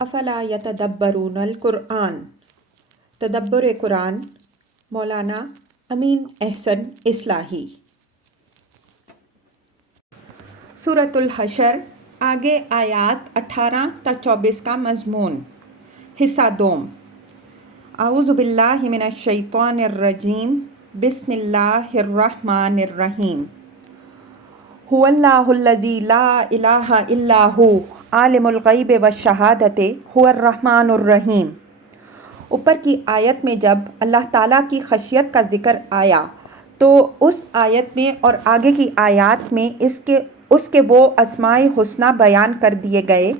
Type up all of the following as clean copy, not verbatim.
افلا یتدبرون القرآن، تدبر قرآن، مولانا امین احسن اصلاحی۔ سورۃ الحشر، آگے آیات 18 تا 24 کا مضمون۔ حصہ دوم۔ اعوذ باللہ من الشیطان الرجیم، بسم اللہ الرحمن الرحیم۔ هو اللہ الذی لا الہ الا هو عالم الغیب والشہادۃ هو الرحمن الرحیم۔ اوپر کی آیت میں جب اللہ تعالیٰ کی خشیت کا ذکر آیا تو اس آیت میں اور آگے کی آیات میں اس کے وہ اسماء حسنہ بیان کر دیے گئے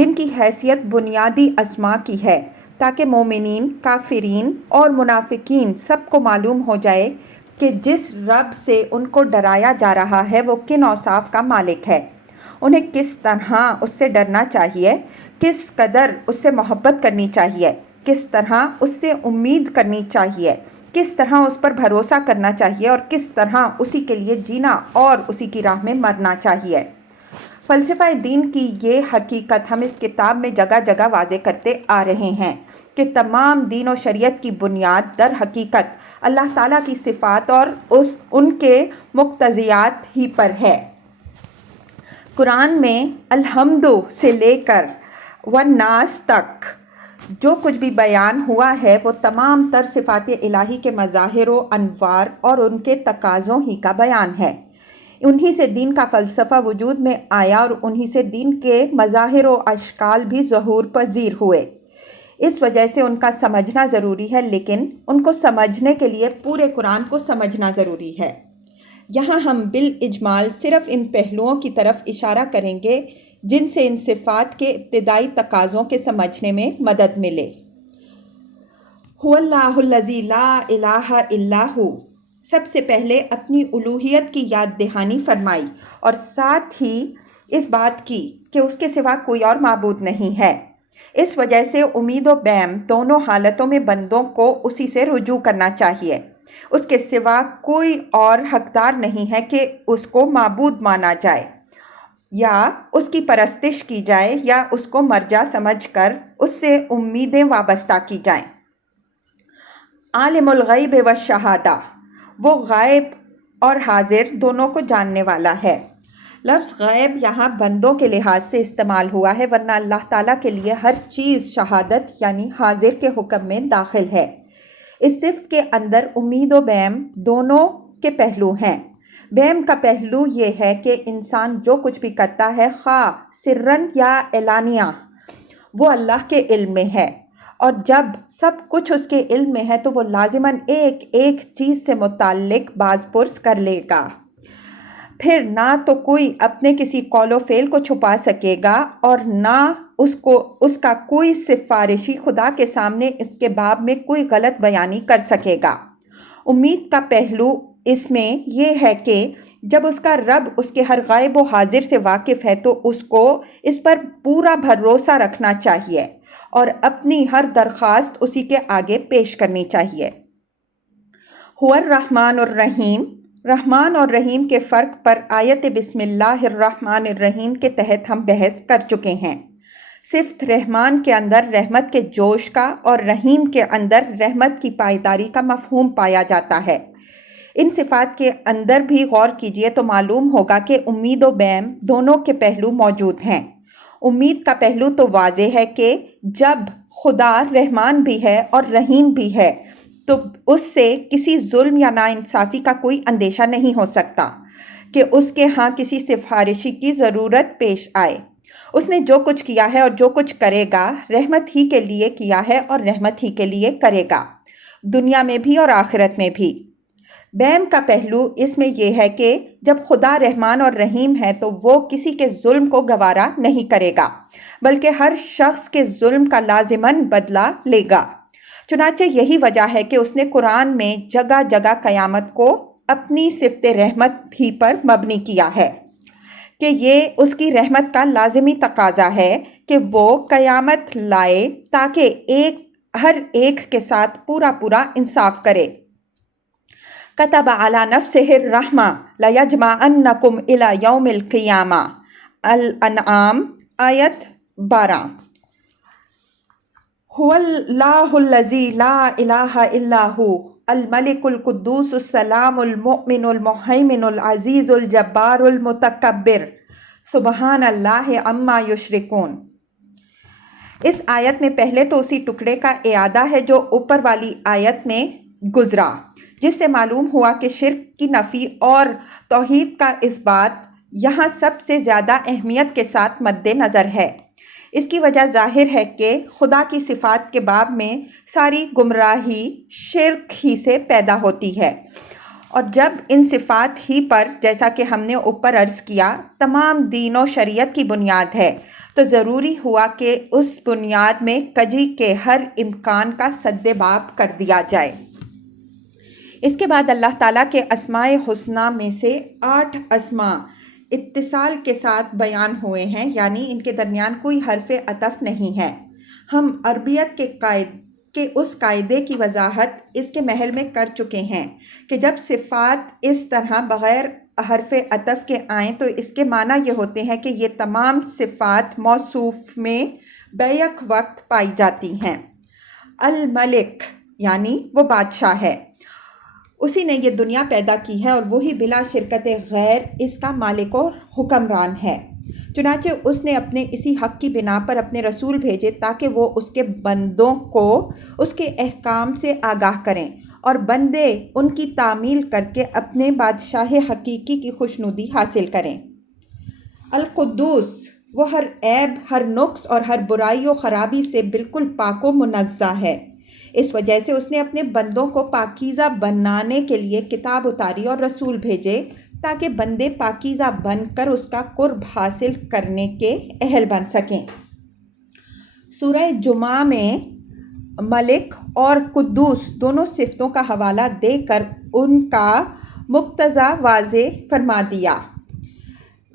جن کی حیثیت بنیادی اسماء کی ہے، تاکہ مومنین، کافرین اور منافقین سب کو معلوم ہو جائے کہ جس رب سے ان کو ڈرایا جا رہا ہے وہ کن اوصاف کا مالک ہے، انہیں کس طرح اس سے ڈرنا چاہیے، کس قدر اس سے محبت کرنی چاہیے، کس طرح اس سے امید کرنی چاہیے، کس طرح اس پر بھروسہ کرنا چاہیے اور کس طرح اسی کے لیے جینا اور اسی کی راہ میں مرنا چاہیے۔ فلسفہ دین کی یہ حقیقت ہم اس کتاب میں جگہ جگہ واضح کرتے آ رہے ہیں کہ تمام دین و شریعت کی بنیاد در حقیقت اللہ تعالیٰ کی صفات اور ان کے مقتضیات ہی پر ہے۔ قرآن میں الحمد سے لے کر والناس تک جو کچھ بھی بیان ہوا ہے وہ تمام تر صفات الہی کے مظاہر و انوار اور ان کے تقاضوں ہی کا بیان ہے۔ انہی سے دین کا فلسفہ وجود میں آیا اور انہی سے دین کے مظاہر و اشکال بھی ظہور پذیر ہوئے۔ اس وجہ سے ان کا سمجھنا ضروری ہے، لیکن ان کو سمجھنے کے لیے پورے قرآن کو سمجھنا ضروری ہے۔ یہاں ہم بالاجمال صرف ان پہلوؤں کی طرف اشارہ کریں گے جن سے ان صفات کے ابتدائی تقاضوں کے سمجھنے میں مدد ملے۔ هو اللہ الذی لا الہ الا ہو، سب سے پہلے اپنی الوہیت کی یاد دہانی فرمائی اور ساتھ ہی اس بات کی کہ اس کے سوا کوئی اور معبود نہیں ہے۔ اس وجہ سے امید و بیم دونوں حالتوں میں بندوں کو اسی سے رجوع کرنا چاہیے۔ اس کے سوا کوئی اور حقدار نہیں ہے کہ اس کو معبود مانا جائے یا اس کی پرستش کی جائے یا اس کو مرجع سمجھ کر اس سے امیدیں وابستہ کی جائیں۔ عالم الغیب والشہادہ، وہ غائب اور حاضر دونوں کو جاننے والا ہے۔ لفظ غیب یہاں بندوں کے لحاظ سے استعمال ہوا ہے، ورنہ اللہ تعالیٰ کے لیے ہر چیز شہادت یعنی حاضر کے حکم میں داخل ہے۔ اس صفت کے اندر امید و بیم دونوں کے پہلو ہیں۔ بیم کا پہلو یہ ہے کہ انسان جو کچھ بھی کرتا ہے، خواہ سرن یا اعلانیہ، وہ اللہ کے علم میں ہے، اور جب سب کچھ اس کے علم میں ہے تو وہ لازماً ایک ایک چیز سے متعلق باز پرس کر لے گا۔ پھر نہ تو کوئی اپنے کسی قول و فعل کو چھپا سکے گا اور نہ اس کا کوئی سفارشی خدا کے سامنے اس کے باب میں کوئی غلط بیانی کر سکے گا۔ امید کا پہلو اس میں یہ ہے کہ جب اس کا رب اس کے ہر غائب و حاضر سے واقف ہے تو اس کو اس پر پورا بھروسہ رکھنا چاہیے اور اپنی ہر درخواست اسی کے آگے پیش کرنی چاہیے۔ هو الرحمن الرحیم، رحمان اور رحیم کے فرق پر آیت بسم اللہ الرحمن الرحیم کے تحت ہم بحث کر چکے ہیں۔ صفت رحمان کے اندر رحمت کے جوش کا اور رحیم کے اندر رحمت کی پائیداری کا مفہوم پایا جاتا ہے۔ ان صفات کے اندر بھی غور کیجئے تو معلوم ہوگا کہ امید و بیم دونوں کے پہلو موجود ہیں۔ امید کا پہلو تو واضح ہے کہ جب خدا رحمان بھی ہے اور رحیم بھی ہے تو اس سے کسی ظلم یا ناانصافی کا کوئی اندیشہ نہیں ہو سکتا کہ اس کے ہاں کسی سفارشی کی ضرورت پیش آئے۔ اس نے جو کچھ کیا ہے اور جو کچھ کرے گا رحمت ہی کے لیے کیا ہے اور رحمت ہی کے لیے کرے گا، دنیا میں بھی اور آخرت میں بھی۔ بیم کا پہلو اس میں یہ ہے کہ جب خدا رحمان اور رحیم ہے تو وہ کسی کے ظلم کو گوارا نہیں کرے گا، بلکہ ہر شخص کے ظلم کا لازماً بدلہ لے گا۔ چنانچہ یہی وجہ ہے کہ اس نے قرآن میں جگہ جگہ قیامت کو اپنی صفت رحمت بھی پر مبنی کیا ہے کہ یہ اس کی رحمت کا لازمی تقاضا ہے کہ وہ قیامت لائے تاکہ ہر ایک کے ساتھ پورا انصاف کرے۔ کتب علی نفسہ الرحمہ لیجمعنکم الی یوم القیامہ، الانعام آیت 12۔ هو الله الذي لا إله إلا هو الملك القدوس السلام المؤمن المهيمن العزيز الجبار المتکبر سبحان اللہ عما یشرکون۔ اس آیت میں پہلے تو اسی ٹکڑے کا اعادہ ہے جو اوپر والی آیت میں گزرا، جس سے معلوم ہوا کہ شرک کی نفی اور توحید کا اس بات یہاں سب سے زیادہ اہمیت کے ساتھ مد نظر ہے۔ اس کی وجہ ظاہر ہے کہ خدا کی صفات کے باب میں ساری گمراہی شرک ہی سے پیدا ہوتی ہے، اور جب ان صفات ہی پر، جیسا کہ ہم نے اوپر عرض کیا، تمام دین و شریعت کی بنیاد ہے، تو ضروری ہوا کہ اس بنیاد میں کجی کے ہر امکان کا سد باب کر دیا جائے۔ اس کے بعد اللہ تعالیٰ کے اسماء حسنہ میں سے 8 اسماء اتصال کے ساتھ بیان ہوئے ہیں، یعنی ان کے درمیان کوئی حرف عطف نہیں ہے۔ ہم عربیت کے اس قاعدے کی وضاحت اس کے محل میں کر چکے ہیں کہ جب صفات اس طرح بغیر حرف عطف کے آئیں تو اس کے معنی یہ ہوتے ہیں کہ یہ تمام صفات موصوف میں بیک وقت پائی جاتی ہیں۔ الملک یعنی وہ بادشاہ ہے، اسی نے یہ دنیا پیدا کی ہے اور وہی بلا شرکت غیر اس کا مالک اور حکمران ہے۔ چنانچہ اس نے اپنے اسی حق کی بنا پر اپنے رسول بھیجے تاکہ وہ اس کے بندوں کو اس کے احکام سے آگاہ کریں اور بندے ان کی تعمیل کر کے اپنے بادشاہ حقیقی کی خوشنودی حاصل کریں۔ القدوس وہ ہر عیب، ہر نقص اور ہر برائی و خرابی سے بالکل پاک و منزہ ہے۔ اس وجہ سے اس نے اپنے بندوں کو پاکیزہ بنانے کے لیے کتاب اتاری اور رسول بھیجے تاکہ بندے پاکیزہ بن کر اس کا قرب حاصل کرنے کے اہل بن سکیں۔ سورہ جمعہ میں ملک اور قدوس دونوں صفتوں کا حوالہ دے کر ان کا مقتضا واضح فرما دیا۔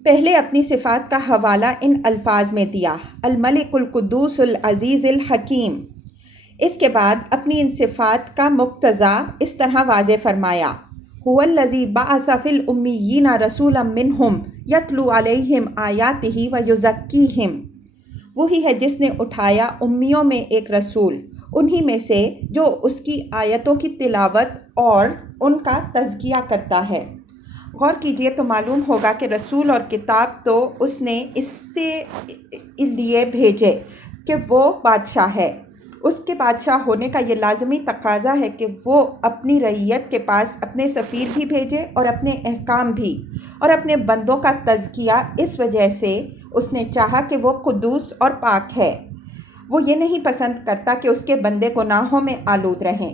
پہلے اپنی صفات کا حوالہ ان الفاظ میں دیا، الملک القدوس العزیز الحکیم۔ اس کے بعد اپنی ان صفات کا مقتضا اس طرح واضح فرمایا، هو الذی بعث فی الامیین رسولا منہم یتلو علیہم آیاتہ ویزکیہم۔ وہی ہے جس نے اٹھایا امیوں میں ایک رسول، انہی میں سے جو اس کی آیتوں کی تلاوت اور ان کا تزکیہ کرتا ہے۔ غور کیجئے تو معلوم ہوگا کہ رسول اور کتاب تو اس نے اس لیے بھیجے کہ وہ بادشاہ ہے۔ اس کے بادشاہ ہونے کا یہ لازمی تقاضا ہے کہ وہ اپنی رعیت کے پاس اپنے سفیر بھی بھیجے اور اپنے احکام بھی، اور اپنے بندوں کا تزکیہ اس وجہ سے اس نے چاہا کہ وہ قدوس اور پاک ہے۔ وہ یہ نہیں پسند کرتا کہ اس کے بندے گناہوں میں آلود رہیں۔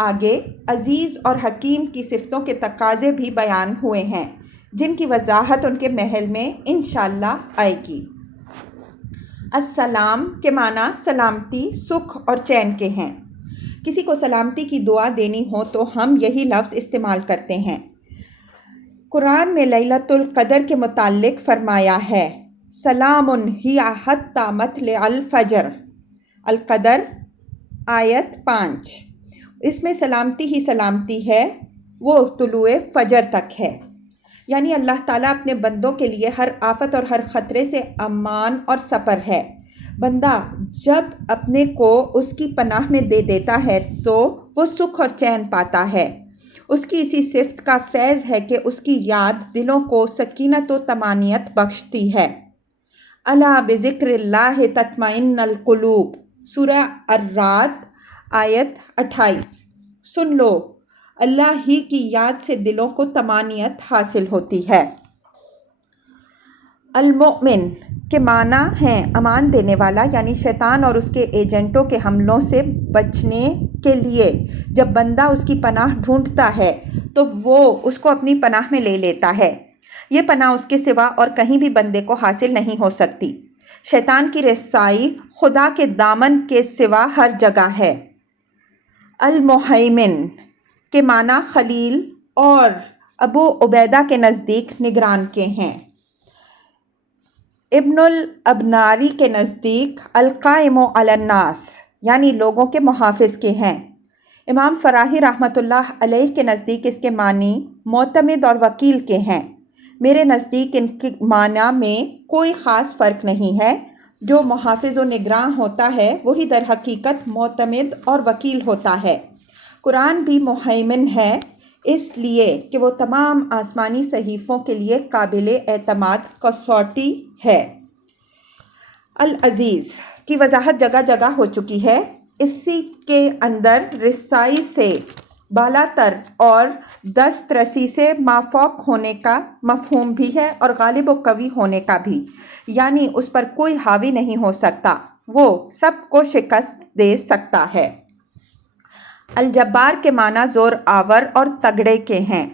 آگے عزیز اور حکیم کی صفتوں کے تقاضے بھی بیان ہوئے ہیں، جن کی وضاحت ان کے محل میں انشاءاللہ آئے گی۔ السلام کے معنی سلامتی، سکھ اور چین کے ہیں۔ کسی کو سلامتی کی دعا دینی ہو تو ہم یہی لفظ استعمال کرتے ہیں۔ قرآن میں لیلۃ القدر کے متعلق فرمایا ہے، سلام ہی حتی مطلع الفجر، القدر آیت 5۔ اس میں سلامتی ہی سلامتی ہے، وہ طلوع فجر تک ہے، یعنی اللہ تعالیٰ اپنے بندوں کے لیے ہر آفت اور ہر خطرے سے امان اور سپر ہے۔ بندہ جب اپنے کو اس کی پناہ میں دے دیتا ہے تو وہ سکھ اور چین پاتا ہے۔ اس کی اسی صفت کا فیض ہے کہ اس کی یاد دلوں کو سکینت و طمانینت بخشتی ہے۔ الا بذکر اللہ تطمئن القلوب، سورہ الرعد آیت 28۔ سن لو، اللہ ہی کی یاد سے دلوں کو طمانینت حاصل ہوتی ہے۔ المؤمن کے معنی ہیں امان دینے والا، یعنی شیطان اور اس کے ایجنٹوں کے حملوں سے بچنے کے لیے جب بندہ اس کی پناہ ڈھونڈتا ہے تو وہ اس کو اپنی پناہ میں لے لیتا ہے۔ یہ پناہ اس کے سوا اور کہیں بھی بندے کو حاصل نہیں ہو سکتی۔ شیطان کی رسائی خدا کے دامن کے سوا ہر جگہ ہے۔ المہیمن کے معنی خلیل اور ابو عبیدہ کے نزدیک نگران کے ہیں۔ ابن الابناری کے نزدیک القائم علی الناس، یعنی لوگوں کے محافظ کے ہیں۔ امام فراہی رحمۃ اللہ علیہ کے نزدیک اس کے معنی معتمد اور وکیل کے ہیں۔ میرے نزدیک ان کے معنی میں کوئی خاص فرق نہیں ہے، جو محافظ و نگراں ہوتا ہے وہی در حقیقت معتمد اور وکیل ہوتا ہے۔ قرآن بھی مہیمن ہے اس لیے کہ وہ تمام آسمانی صحیفوں کے لیے قابل اعتماد کسوٹی ہے۔ العزیز کی وضاحت جگہ جگہ ہو چکی ہے۔ اسی کے اندر رسائی سے بالا تر اور دسترسی سے مافوق ہونے کا مفہوم بھی ہے اور غالب و قوی ہونے کا بھی، یعنی اس پر کوئی حاوی نہیں ہو سکتا، وہ سب کو شکست دے سکتا ہے۔ الجبار کے معنی زور آور اور تگڑے کے ہیں۔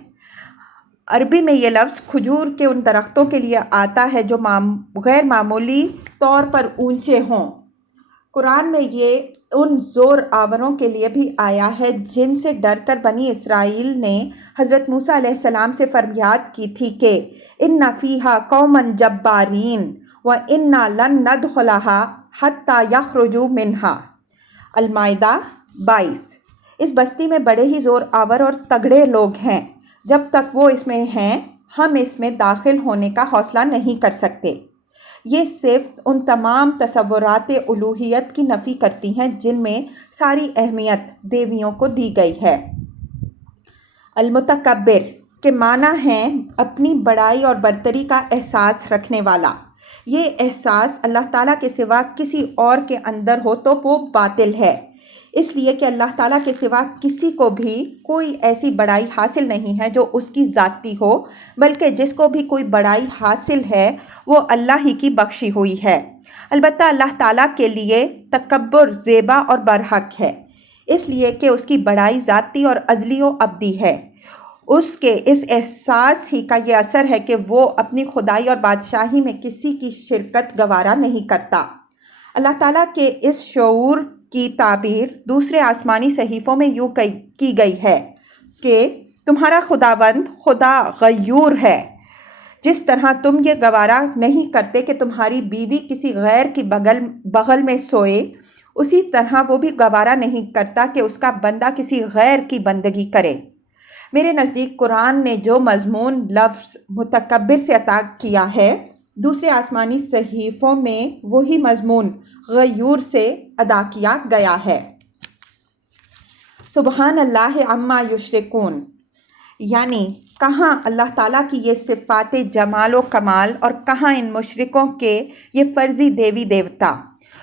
عربی میں یہ لفظ کھجور کے ان درختوں کے لیے آتا ہے جو غیر معمولی طور پر اونچے ہوں۔ قرآن میں یہ ان زور آوروں کے لیے بھی آیا ہے جن سے ڈر کر بنی اسرائیل نے حضرت موسیٰ علیہ السلام سے فریاد کی تھی کہ اِنَّ فِيهَا قَوْمًا جَبَّارِينَ وَإِنَّا لَن نَدْخُلَهَا حَتَّى يَخْرُجُوا مِنْهَا۔ المائدہ 22۔ اس بستی میں بڑے ہی زور آور اور تگڑے لوگ ہیں، جب تک وہ اس میں ہیں ہم اس میں داخل ہونے کا حوصلہ نہیں کر سکتے۔ یہ صرف ان تمام تصورات الوہیت کی نفی کرتی ہیں جن میں ساری اہمیت دیویوں کو دی گئی ہے۔ المتکبر کے معنی ہیں اپنی بڑائی اور برتری کا احساس رکھنے والا۔ یہ احساس اللہ تعالیٰ کے سوا کسی اور کے اندر ہو تو وہ باطل ہے، اس لیے کہ اللہ تعالیٰ کے سوا کسی کو بھی کوئی ایسی بڑائی حاصل نہیں ہے جو اس کی ذاتی ہو، بلکہ جس کو بھی کوئی بڑائی حاصل ہے وہ اللہ ہی کی بخشی ہوئی ہے۔ البتہ اللہ تعالیٰ کے لیے تکبر زیبا اور برحق ہے، اس لیے کہ اس کی بڑائی ذاتی اور ازلی و ابدی ہے۔ اس کے اس احساس ہی کا یہ اثر ہے کہ وہ اپنی خدائی اور بادشاہی میں کسی کی شرکت گوارا نہیں کرتا۔ اللہ تعالیٰ کے اس شعور کی تعبیر دوسرے آسمانی صحیفوں میں یوں کی گئی ہے کہ تمہارا خداوند خدا غیور ہے۔ جس طرح تم یہ گوارا نہیں کرتے کہ تمہاری بیوی کسی غیر کی بغل میں سوئے، اسی طرح وہ بھی گوارا نہیں کرتا کہ اس کا بندہ کسی غیر کی بندگی کرے۔ میرے نزدیک قرآن نے جو مضمون لفظ متکبر سے عطا کیا ہے، دوسرے آسمانی صحیفوں میں وہی مضمون غیور سے ادا کیا گیا ہے۔ سبحان اللہ عما یشرکون، یعنی کہاں اللہ تعالیٰ کی یہ صفات جمال و کمال اور کہاں ان مشرکوں کے یہ فرضی دیوی دیوتا،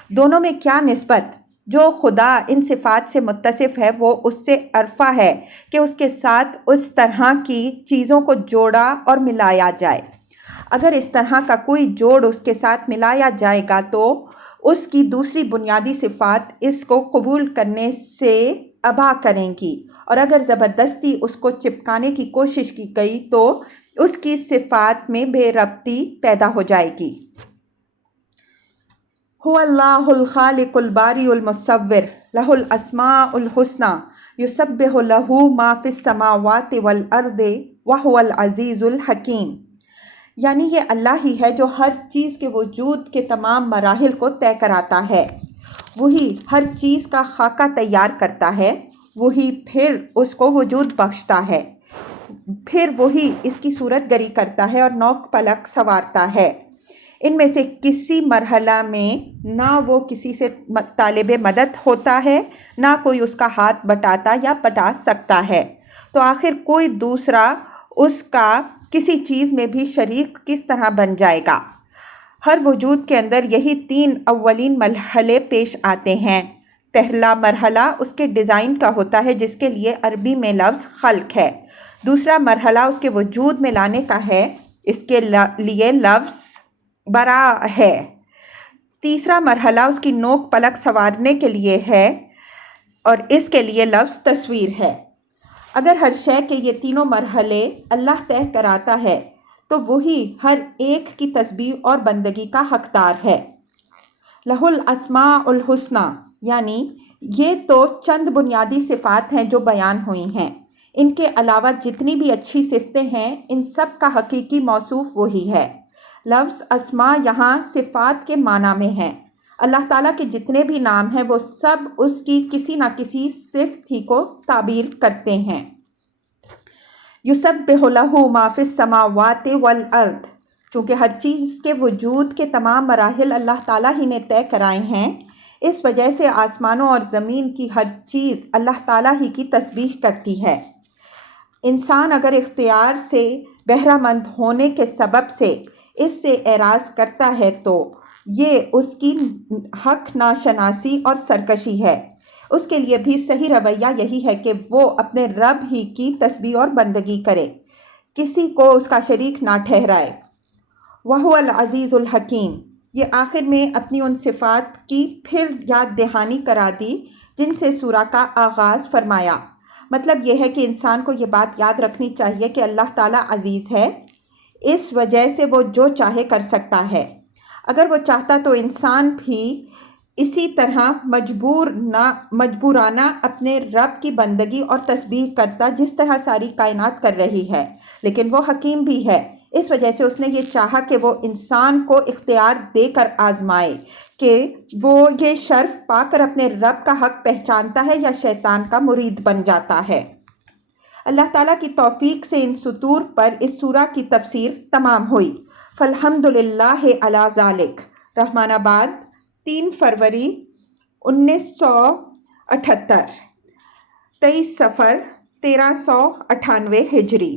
دونوں میں کیا نسبت؟ جو خدا ان صفات سے متصف ہے وہ اس سے ارفع ہے کہ اس کے ساتھ اس طرح کی چیزوں کو جوڑا اور ملایا جائے۔ اگر اس طرح کا کوئی جوڑ اس کے ساتھ ملایا جائے گا تو اس کی دوسری بنیادی صفات اس کو قبول کرنے سے ابا کریں گی، اور اگر زبردستی اس کو چپکانے کی کوشش کی گئی تو اس کی صفات میں بے ربطی پیدا ہو جائے گی۔ هو اللہ الخالق الباری المصور لہ الاسماء الحسنی یسبح لہ ما فی السماوات والارض وہو العزیز الحکیم، یعنی یہ اللہ ہی ہے جو ہر چیز کے وجود کے تمام مراحل کو طے کراتا ہے، وہی ہر چیز کا خاکہ تیار کرتا ہے، وہی پھر اس کو وجود بخشتا ہے، پھر وہی اس کی صورت گری کرتا ہے اور نوک پلک سنوارتا ہے۔ ان میں سے کسی مرحلہ میں نہ وہ کسی سے طالب مدد ہوتا ہے، نہ کوئی اس کا ہاتھ بٹاتا یا بٹا سکتا ہے، تو آخر کوئی دوسرا اس کا کسی چیز میں بھی شریک کس طرح بن جائے گا؟ ہر وجود کے اندر یہی تین اولین مرحلے پیش آتے ہیں۔ پہلا مرحلہ اس کے ڈیزائن کا ہوتا ہے جس کے لیے عربی میں لفظ خلق ہے۔ دوسرا مرحلہ اس کے وجود میں لانے کا ہے، اس کے لیے لفظ برا ہے۔ تیسرا مرحلہ اس کی نوک پلک سنوارنے کے لیے ہے اور اس کے لیے لفظ تصویر ہے۔ اگر ہر شے کے یہ تینوں مرحلے اللہ طے کراتا ہے تو وہی ہر ایک کی تسبیح اور بندگی کا حقدار ہے۔ لہ الاسماء الحسنی، یعنی یہ تو چند بنیادی صفات ہیں جو بیان ہوئی ہیں، ان کے علاوہ جتنی بھی اچھی صفتیں ہیں ان سب کا حقیقی موصوف وہی ہے۔ لفظ اسماء یہاں صفات کے معنی میں ہے۔ اللہ تعالیٰ کے جتنے بھی نام ہیں وہ سب اس کی کسی نہ کسی صفت ہی کو تعبیر کرتے ہیں۔ یسبح لہ ما فی السماوات والارض، چونکہ ہر چیز کے وجود کے تمام مراحل اللہ تعالیٰ ہی نے طے کرائے ہیں، اس وجہ سے آسمانوں اور زمین کی ہر چیز اللہ تعالیٰ ہی کی تسبیح کرتی ہے۔ انسان اگر اختیار سے بہرہ مند ہونے کے سبب سے اس سے اعراض کرتا ہے تو یہ اس کی حق ناشناسی اور سرکشی ہے۔ اس کے لیے بھی صحیح رویہ یہی ہے کہ وہ اپنے رب ہی کی تسبیح اور بندگی کرے، کسی کو اس کا شریک نہ ٹھہرائے۔ وَهُوَ الْعَزِيزُ الْحَكِيمُ، یہ آخر میں اپنی ان صفات کی پھر یاد دہانی کرا دی جن سے سورہ کا آغاز فرمایا۔ مطلب یہ ہے کہ انسان کو یہ بات یاد رکھنی چاہیے کہ اللہ تعالیٰ عزیز ہے، اس وجہ سے وہ جو چاہے کر سکتا ہے۔ اگر وہ چاہتا تو انسان بھی اسی طرح مجبورانہ اپنے رب کی بندگی اور تسبیح کرتا جس طرح ساری کائنات کر رہی ہے، لیکن وہ حکیم بھی ہے، اس وجہ سے اس نے یہ چاہا کہ وہ انسان کو اختیار دے کر آزمائے کہ وہ یہ شرف پا کر اپنے رب کا حق پہچانتا ہے یا شیطان کا مرید بن جاتا ہے۔ اللہ تعالیٰ کی توفیق سے ان سطور پر اس سورہ کی تفسیر تمام ہوئی۔ فالحمدللہ علی ذالک۔ رحمان آباد، 3 فروری 1978، 23 صفر 1398 ہجری۔